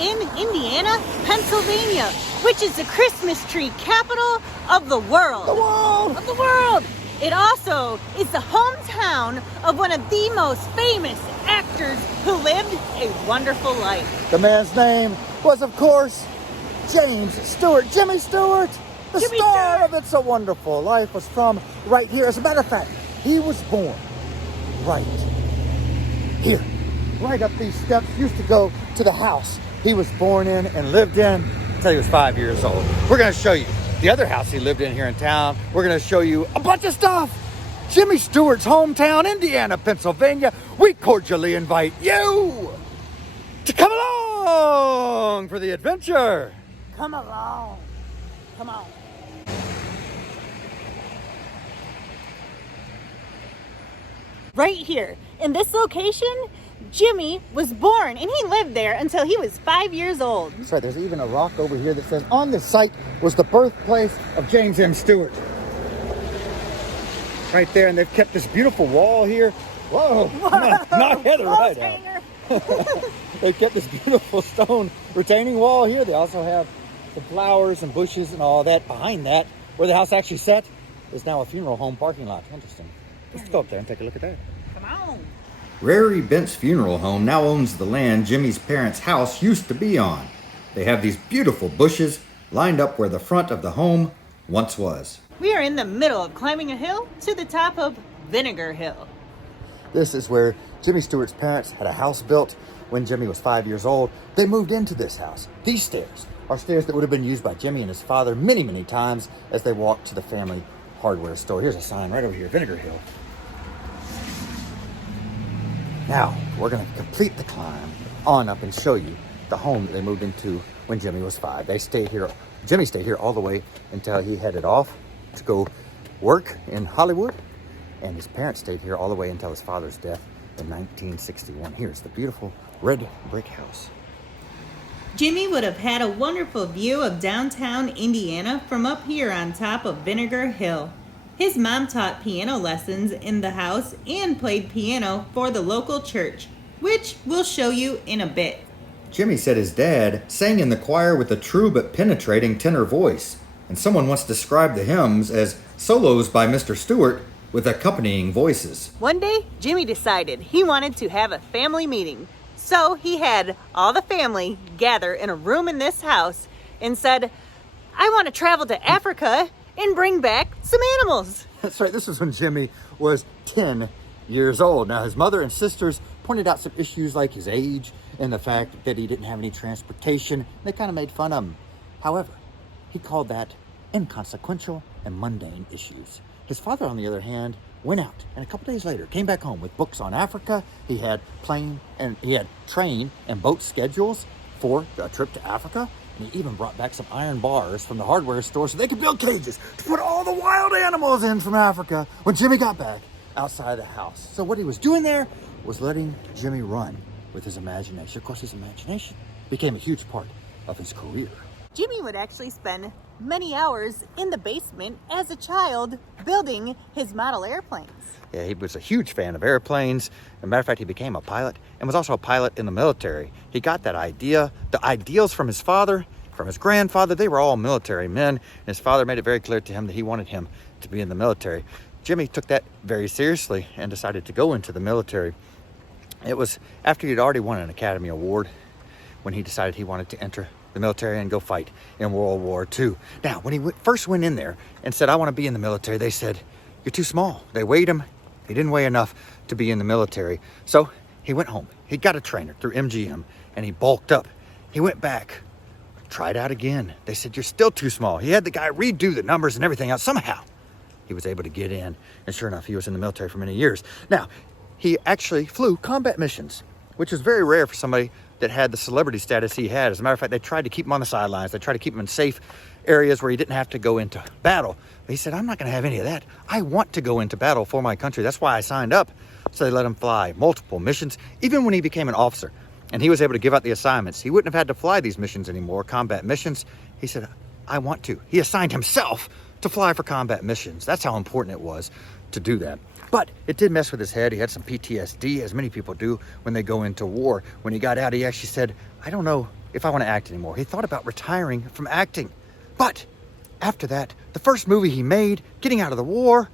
in Indiana, Pennsylvania, which is the Christmas tree capital of the world. Of the world! It also is the hometown of one of the most famous actors who lived a wonderful life. The man's name was, of course, James Stewart. Jimmy Stewart! The star of It's a Wonderful Life was from right here. As a matter of fact, he was born right here. Right up these steps. Used to go to the house he was born in and lived in until he was 5 years old. We're going to show you the other house he lived in here in town. We're going to show you a bunch of stuff. Jimmy Stewart's hometown, Indiana, Pennsylvania. We cordially invite you to come along for the adventure. Come along. Come on. Right here, in this location, Jimmy was born, and he lived there until he was 5 years old. That's right. There's even a rock over here that says, on this site was the birthplace of James M. Stewart. Right there, and they've kept this beautiful wall here. Whoa! Knock Heather right out. They've kept this beautiful stone retaining wall here. They also have the flowers and bushes and all that. Behind that, where the house actually sat, is now a funeral home parking lot. Interesting. Let's go up there and take a look at that. Come on. Rary Bent's funeral home now owns the land Jimmy's parents' house used to be on. They have these beautiful bushes lined up where the front of the home once was. We are in the middle of climbing a hill to the top of Vinegar Hill. This is where Jimmy Stewart's parents had a house built when Jimmy was 5 years old. They moved into this house. These stairs are stairs that would have been used by Jimmy and his father many, many times as they walked to the family hardware store. Here's a sign right over here, Vinegar Hill. Now, we're going to complete the climb on up and show you the home that they moved into when Jimmy was 5. They stayed here. Jimmy stayed here all the way until he headed off to go work in Hollywood. And his parents stayed here all the way until his father's death in 1961. Here's the beautiful red brick house. Jimmy would have had a wonderful view of downtown Indiana from up here on top of Vinegar Hill. His mom taught piano lessons in the house and played piano for the local church, which we'll show you in a bit. Jimmy said his dad sang in the choir with a true but penetrating tenor voice, and someone once described the hymns as solos by Mr. Stewart with accompanying voices. One day, Jimmy decided he wanted to have a family meeting. So he had all the family gather in a room in this house and said, I want to travel to Africa and bring back some animals. That's right. This was when Jimmy was 10 years old. Now, his mother and sisters pointed out some issues like his age and the fact that he didn't have any transportation. They kind of made fun of him. However, he called that inconsequential and mundane issues. His father, on the other hand, went out and a couple days later came back home with books on Africa. He had train and boat schedules for a trip to Africa. And he even brought back some iron bars from the hardware store so they could build cages to put all the wild animals in from Africa when Jimmy got back outside the house. So what he was doing there was letting Jimmy run with his imagination. Of course, his imagination became a huge part of his career. Jimmy would actually spend many hours in the basement as a child building his model airplanes. Yeah, he was a huge fan of airplanes. As a matter of fact, he became a pilot and was also a pilot in the military. He got that idea, the ideals from his father, from his grandfather. They were all military men. And his father made it very clear to him that he wanted him to be in the military. Jimmy took that very seriously and decided to go into the military. It was after he'd already won an Academy Award when he decided he wanted to enter the military and go fight in World War II. Now, when he first went in there and said, I want to be in the military, they said, you're too small. They weighed him. He didn't weigh enough to be in the military. So he went home. He got a trainer through MGM and he bulked up. He went back, tried out again. They said, you're still too small. He had the guy redo the numbers and everything else. Somehow he was able to get in. And sure enough, he was in the military for many years. Now, he actually flew combat missions, which was very rare for somebody that had the celebrity status he had. As a matter of fact, they tried to keep him on the sidelines. They tried to keep him in safe areas where he didn't have to go into battle. But he said, I'm not going to have any of that. I want to go into battle for my country. That's why I signed up. So they let him fly multiple missions, even when he became an officer. And he was able to give out the assignments. He wouldn't have had to fly these missions anymore, combat missions. He said, I want to. He assigned himself to fly for combat missions. That's how important it was to do that. But it did mess with his head. He had some PTSD, as many people do when they go into war. When he got out, he actually said, I don't know if I want to act anymore. He thought about retiring from acting. But after that, the first movie he made, getting out of the war,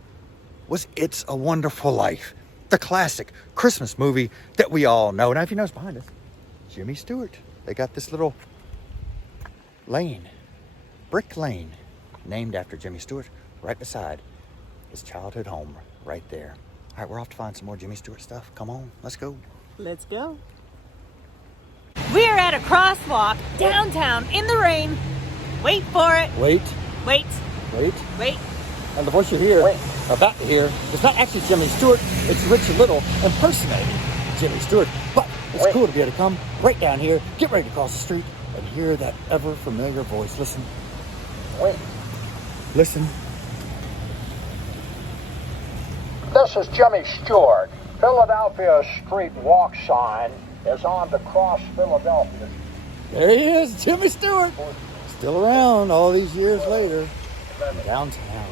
was It's a Wonderful Life. The classic Christmas movie that we all know. Now, if you notice behind us, Jimmy Stewart. They got this little lane, brick lane, named after Jimmy Stewart, right beside his childhood home, right there. All right, we're off to find some more Jimmy Stewart stuff. Come on, let's go. Let's go. We're at a crosswalk downtown in the rain. Wait for it. Wait, Wait. wait. Wait. And the voice you hear, about to hear, is not actually Jimmy Stewart. It's Richard Little impersonating Jimmy Stewart. But it's cool to be able to come right down here, get ready to cross the street, and hear that ever familiar voice. Listen. Listen. This is Jimmy Stewart. Philadelphia Street Walk sign is on to cross Philadelphia. There he is, Jimmy Stewart. Still around all these years later, downtown.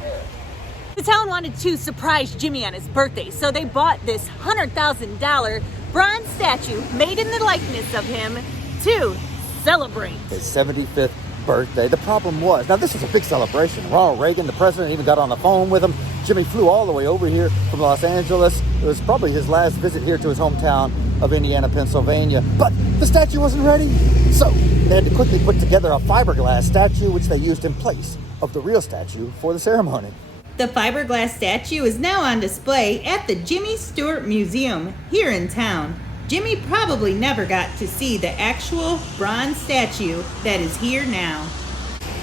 The town wanted to surprise Jimmy on his birthday, so they bought this $100,000 bronze statue made in the likeness of him to celebrate His 75th birthday. The problem was, now this was a big celebration. Ronald Reagan, the president, even got on the phone with him. Jimmy flew all the way over here from Los Angeles. It was probably his last visit here to his hometown of Indiana, Pennsylvania. But the statue wasn't ready. So they had to quickly put together a fiberglass statue, which they used in place of the real statue for the ceremony. The fiberglass statue is now on display at the Jimmy Stewart Museum here in town. Jimmy probably never got to see the actual bronze statue that is here now.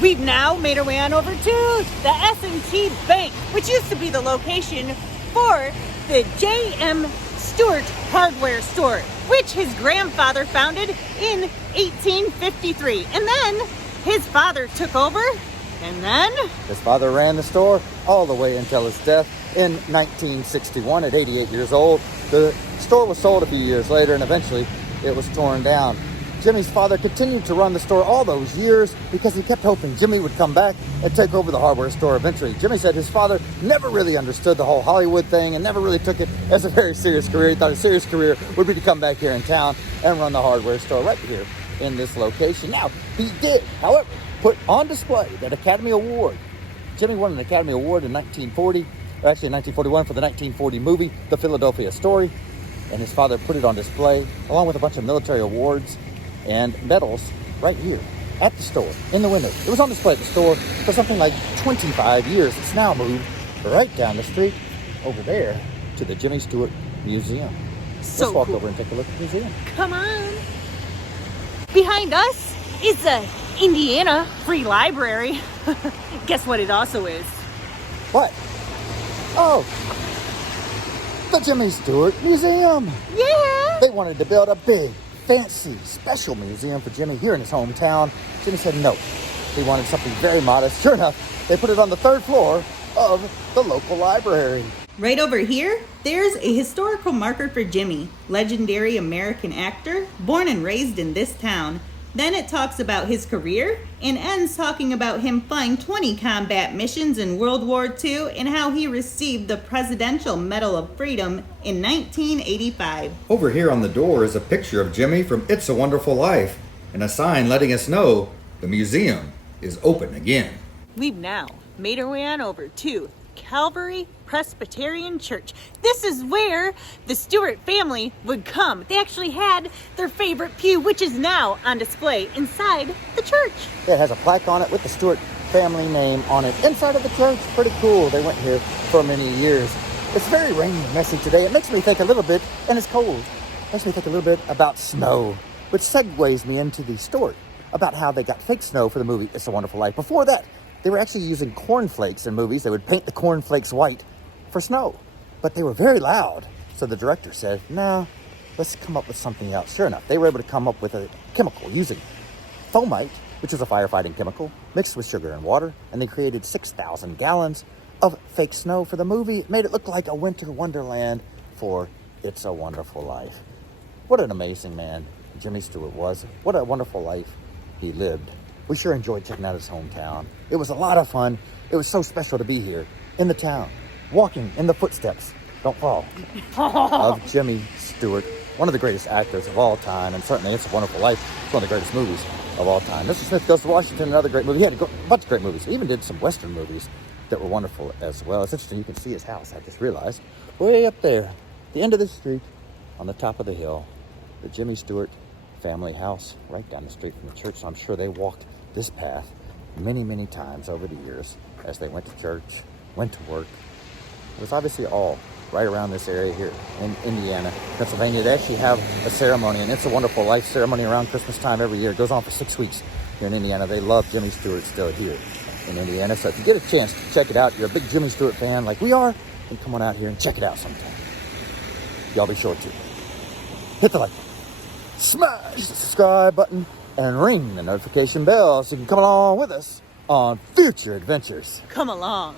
We've now made our way on over to the S&T Bank, which used to be the location for the J.M. Stewart hardware store, which his grandfather founded in 1853. And then his father took over, and then His father ran the store all the way until his death in 1961 at 88 years old. The store was sold a few years later, and eventually it was torn down. Jimmy's father continued to run the store all those years because he kept hoping Jimmy would come back and take over the hardware store eventually. Jimmy said his father never really understood the whole Hollywood thing and never really took it as a very serious career. He thought a serious career would be to come back here in town and run the hardware store right here in this location. Now, he did, however, put on display that Academy Award. Jimmy won an Academy Award in 1940, or actually in 1941 for the 1940 movie, The Philadelphia Story. And his father put it on display along with a bunch of military awards and medals right here at the store, in the window. It was on display at the store for something like 25 years. It's now moved right down the street over there to the Jimmy Stewart Museum. So Let's walk cool. over and take a look at the museum. Come on. Behind us is the Indiana Free Library. Guess what it also is? What? Oh, the Jimmy Stewart Museum. Yeah. They wanted to build a big, fancy, special museum for Jimmy here in his hometown. Jimmy said no. He wanted something very modest. Sure enough, they put it on the third floor of the local library. Right over here, there's a historical marker for Jimmy, legendary American actor, born and raised in this town. Then it talks about his career and ends talking about him flying 20 combat missions in World War II and how he received the Presidential Medal of Freedom in 1985. Over here on the door is a picture of Jimmy from It's a Wonderful Life and a sign letting us know the museum is open again. We've now made our way on over to Calvary Presbyterian Church. This is where the Stewart family would come. They actually had their favorite pew, which is now on display inside the church. It has a plaque on it with the Stewart family name on it. Inside of the church, pretty cool. They went here for many years. It's very rainy and messy today. It makes me think a little bit, and it's cold, makes me think a little bit about snow, which segues me into the story about how they got fake snow for the movie It's a Wonderful Life. Before that, they were actually using cornflakes in movies. They would paint the cornflakes white for snow, but they were very loud. So the director said, no, let's come up with something else. Sure enough, they were able to come up with a chemical using foamite, which was a firefighting chemical, mixed with sugar and water, and they created 6,000 gallons of fake snow for the movie. It made it look like a winter wonderland for It's a Wonderful Life. What an amazing man Jimmy Stewart was. What a wonderful life he lived. We sure enjoyed checking out his hometown. It was a lot of fun. It was so special to be here in the town, walking in the footsteps, don't fall, of Jimmy Stewart. one of the greatest actors of all time, and certainly It's a Wonderful Life, it's one of the greatest movies of all time. Mr. Smith Goes to Washington, another great movie. He had a bunch of great movies. He even did some Western movies that were wonderful as well. It's interesting, you can see his house, I just realized. Way up there, the end of the street, on the top of the hill, the Jimmy Stewart family house, right down the street from the church. So I'm sure they walked this path many, many times over the years as they went to church, went to work. It was obviously all right around this area here in Indiana, Pennsylvania. They actually have a ceremony, and It's a Wonderful Life ceremony around Christmas time every year. It goes on for 6 weeks here in Indiana. They love Jimmy Stewart still here in Indiana. So if you get a chance to check it out, you're a big Jimmy Stewart fan like we are, then come on out here and check it out sometime. Y'all be sure to hit the like button, smash the subscribe button, and ring the notification bell so you can come along with us on future adventures. Come along.